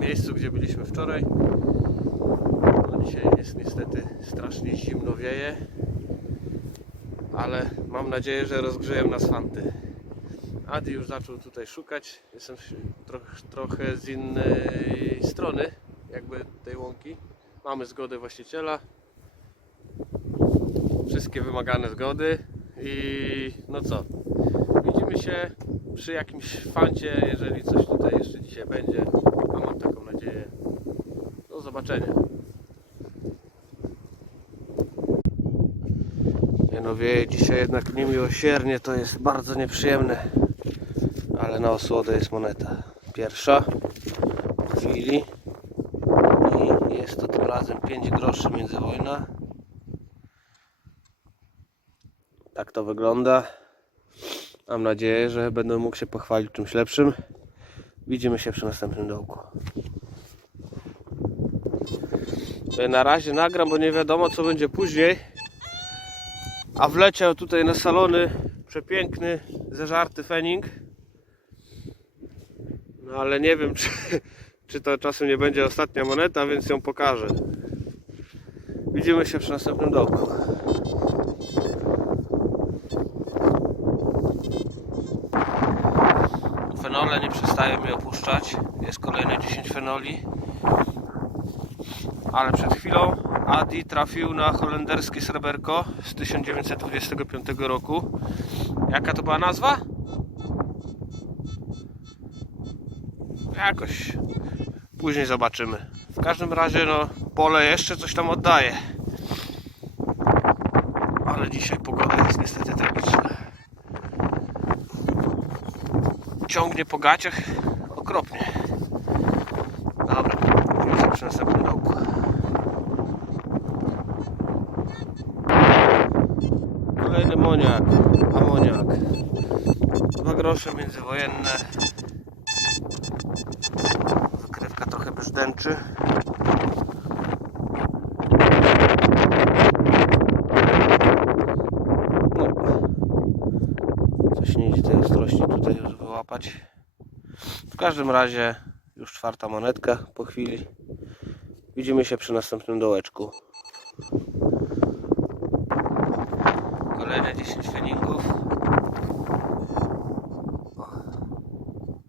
miejscu, gdzie byliśmy wczoraj. No dzisiaj jest niestety strasznie zimno wieje, ale mam nadzieję, że rozgrzeją nas fanty. Adi już zaczął tutaj szukać. Jestem trochę, trochę z innej strony, jakby tej łąki. Mamy zgodę właściciela. Wszystkie wymagane zgody i no co? Widzimy się przy jakimś fancie, jeżeli coś tutaj jeszcze dzisiaj będzie, a mam taką nadzieję. Do zobaczenia. No wieje dzisiaj jednak niemiłosiernie, to jest bardzo nieprzyjemne. Ale na osłodę jest moneta. Pierwsza w chwili. I jest to tym razem 5 groszy międzywojna. Tak to wygląda. Mam nadzieję, że będę mógł się pochwalić czymś lepszym. Widzimy się przy następnym dołku. Ja Na razie nagram, bo nie wiadomo co będzie później. A wleciał tutaj na salony przepiękny, zeżarty fening. No ale nie wiem, czy, czy to czasem nie będzie ostatnia moneta, więc ją pokażę. Widzimy się przy następnym dołku. Fenole nie przestają mnie opuszczać. Jest kolejne 10 fenoli. Ale przed chwilą Adi trafił na holenderskie sreberko z 1925 roku. Jaka to była nazwa? Jakoś później zobaczymy. W każdym razie no pole jeszcze coś tam oddaje. Ale dzisiaj pogoda jest niestety tragiczna. Ciągnie po gaciach okropnie. Dobra, widzę przy następnym dołku. Kolejny moniak, amoniak. Dwa grosze międzywojenne. Wykrywka trochę brzdęczy. No. Coś nie idzie tej ostrości tutaj już wyłapać. W każdym razie już czwarta monetka po chwili. Widzimy się przy następnym dołeczku. Kolejne 10 feningów. O.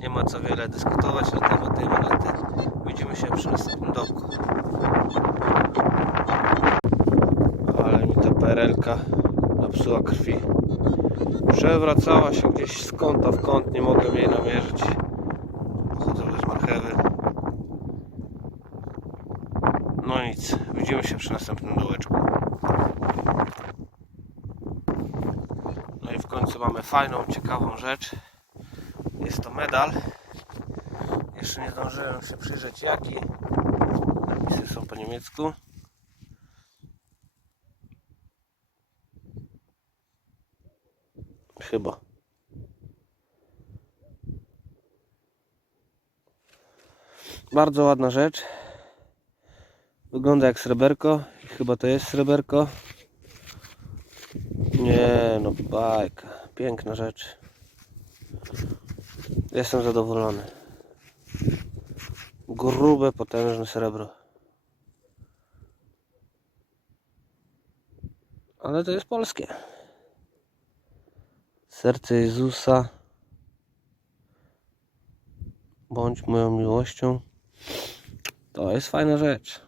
Nie ma co wiele dyskutować na temat tej monety. Widzimy się przy następnym dołku. Ale mi ta perelka napsuła krwi. Przewracała się gdzieś z kąta w kąt, nie mogłem jej namierzyć. Pochodzę z marchewy. No nic, widzimy się przy następnym dołeczku. No i w końcu mamy fajną, ciekawą rzecz. Jest to medal. Jeszcze nie zdążyłem się przyjrzeć jaki. Napisy są po niemiecku. Chyba. Bardzo ładna rzecz. Wygląda jak sreberko. Chyba to jest sreberko. Nie, no bajka. Piękna rzecz. Jestem zadowolony. Grube, potężne srebro. Ale to jest polskie. Serce Jezusa. Bądź moją miłością. To jest fajna rzecz.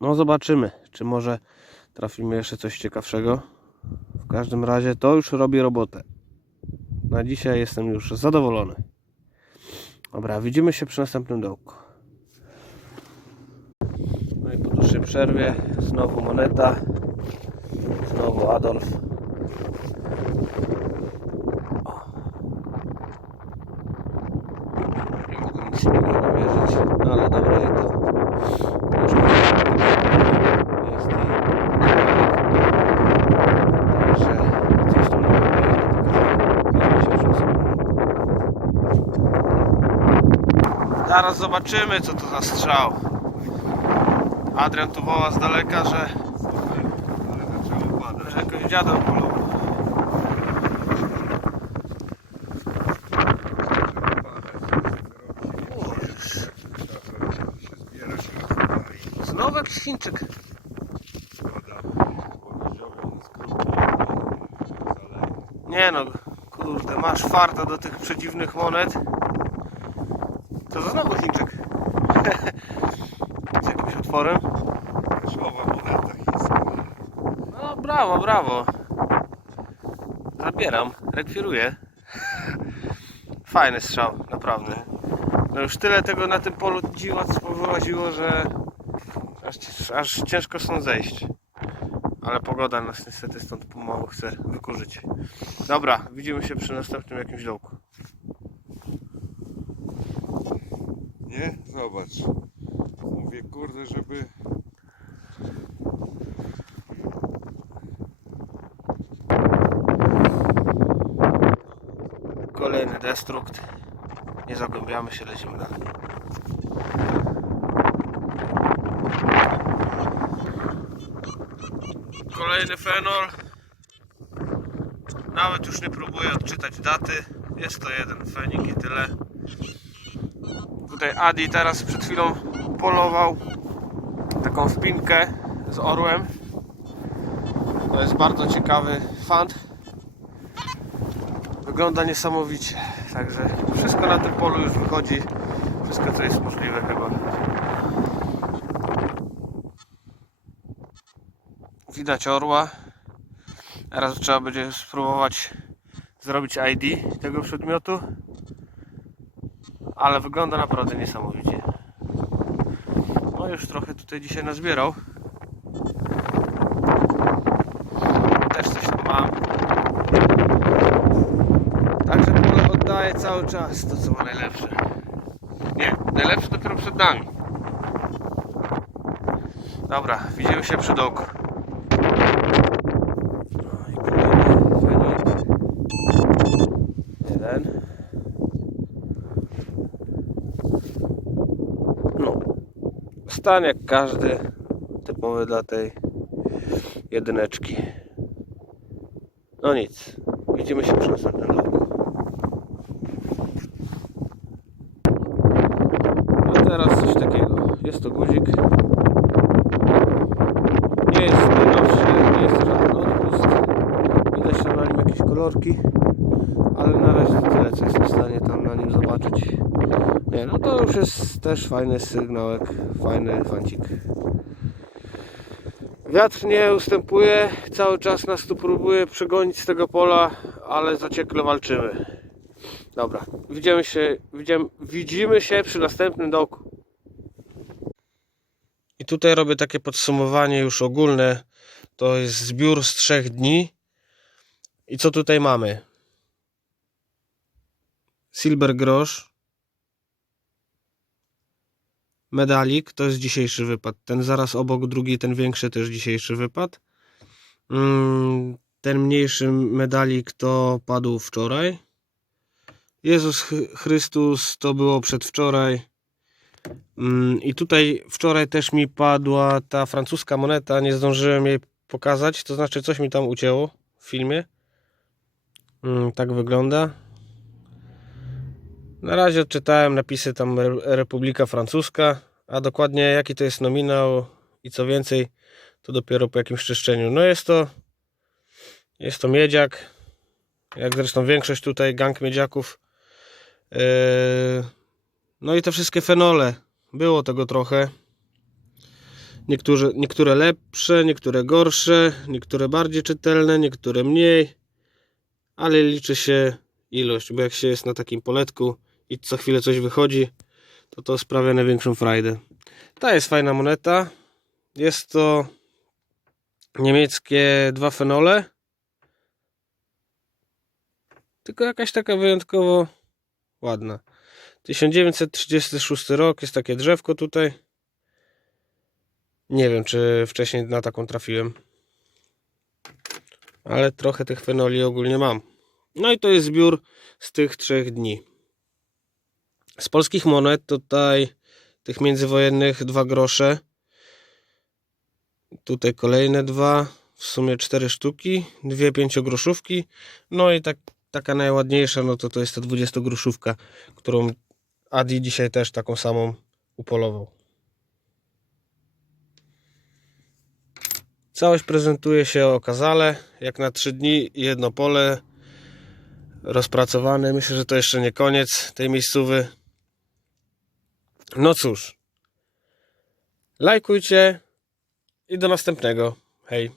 No zobaczymy, czy może trafimy jeszcze coś ciekawszego. W każdym razie to już robi robotę. Na dzisiaj jestem już zadowolony. Dobra, widzimy się przy następnym dołku. No i po dłuższej przerwie znowu moneta. Znowu Adolf. O. Nie innego namierzyć, no ale dobra, i to już jest i Także coś tam na pewno jest do pokazania. Widzimy się dołku. Zaraz zobaczymy co to za strzał. Adrian tu woła z daleka, że, że jakoś dziada polował. Chińczyk. Nie no, kurde, masz farta do tych przedziwnych monet. To to znowu Chińczyk. Z jakimś otworem. Słowa moneta chińska. No brawo, brawo. Zabieram, rekwiruję. Fajny strzał, naprawdę. No już tyle tego na tym polu dziwac powyłaziło, że aż, aż ciężko stąd zejść. Ale pogoda nas niestety stąd pomału chce wykurzyć. Dobra, widzimy się przy następnym jakimś dołku. Nie? Zobacz. Mówię, kurde, żeby... Kolejny destrukt. Nie zagłębiamy się, lecimy dalej. Kolejny fenol. Nawet już nie próbuję odczytać daty. Jest to jeden fenik i tyle. Tutaj Adi teraz przed chwilą polował taką wpinkę z orłem. To jest bardzo ciekawy fant. Wygląda niesamowicie. Także wszystko na tym polu już wychodzi. Wszystko co jest możliwe chyba. Widać orła. Teraz trzeba będzie spróbować zrobić ID tego przedmiotu. Ale wygląda naprawdę niesamowicie. No już trochę tutaj dzisiaj nazbierał. Też coś tam mam. Także pole oddaje cały czas to co ma najlepsze. Nie, najlepsze dopiero przed nami. Dobra, widzimy się przy dołku. No i kolejny fenik. Jeden. No. Stan jak każdy. Typowy dla tej jedyneczki. No nic. Widzimy się przy następnym dołku. No teraz coś takiego. Jest to guzik. Nie jest najnowszy, nie jest żaden odpust. Widać tam na nim jakieś kolorki. Ale na razie tyle, co jestem w stanie tam na nim zobaczyć. Nie, no to już jest też fajny sygnałek, fajny fancik. Wiatr nie ustępuje, cały czas nas tu próbuje przegonić z tego pola, ale zaciekle walczymy. Dobra, widzimy się, widzimy, widzimy się przy następnym dołku. I tutaj robię takie podsumowanie już ogólne. To jest zbiór z trzech dni. I co tutaj mamy? Silver grosz. Medalik, to jest dzisiejszy wypad. Ten zaraz obok, drugi, ten większy też dzisiejszy wypad. Mm, Ten mniejszy medalik to padł wczoraj. Jezus Chrystus to było przedwczoraj. Mm, I tutaj wczoraj też mi padła ta francuska moneta. Nie zdążyłem jej pokazać, to znaczy coś mi tam ucięło w filmie. Mm, Tak wygląda. Na razie odczytałem napisy tam Re- Republika Francuska, a dokładnie jaki to jest nominał i co więcej, to dopiero po jakimś czyszczeniu. No jest to jest to miedziak, jak zresztą większość tutaj gang miedziaków. Yy, No i te wszystkie fenole. Było tego trochę. Niektóre, niektóre lepsze, niektóre gorsze, niektóre bardziej czytelne, niektóre mniej. Ale liczy się ilość, bo jak się jest na takim poletku i co chwilę coś wychodzi, to to sprawia największą frajdę. Ta jest fajna moneta. Jest to niemieckie dwa fenole. Tylko jakaś taka wyjątkowo ładna. 1936 rok, jest takie drzewko tutaj. Nie wiem, czy wcześniej na taką trafiłem. Ale trochę tych fenoli ogólnie mam. No i to jest zbiór z tych trzech dni. Z polskich monet tutaj tych międzywojennych dwa grosze. Tutaj kolejne dwa, w sumie cztery sztuki, dwie pięciogroszówki. No i tak, taka najładniejsza, no to to jest ta 20 groszówka, którą Adi dzisiaj też taką samą upolował. Całość prezentuje się okazale, jak na 3 dni jedno pole rozpracowane. Myślę, że to jeszcze nie koniec tej miejscówy. No cóż, lajkujcie i do następnego. Hej.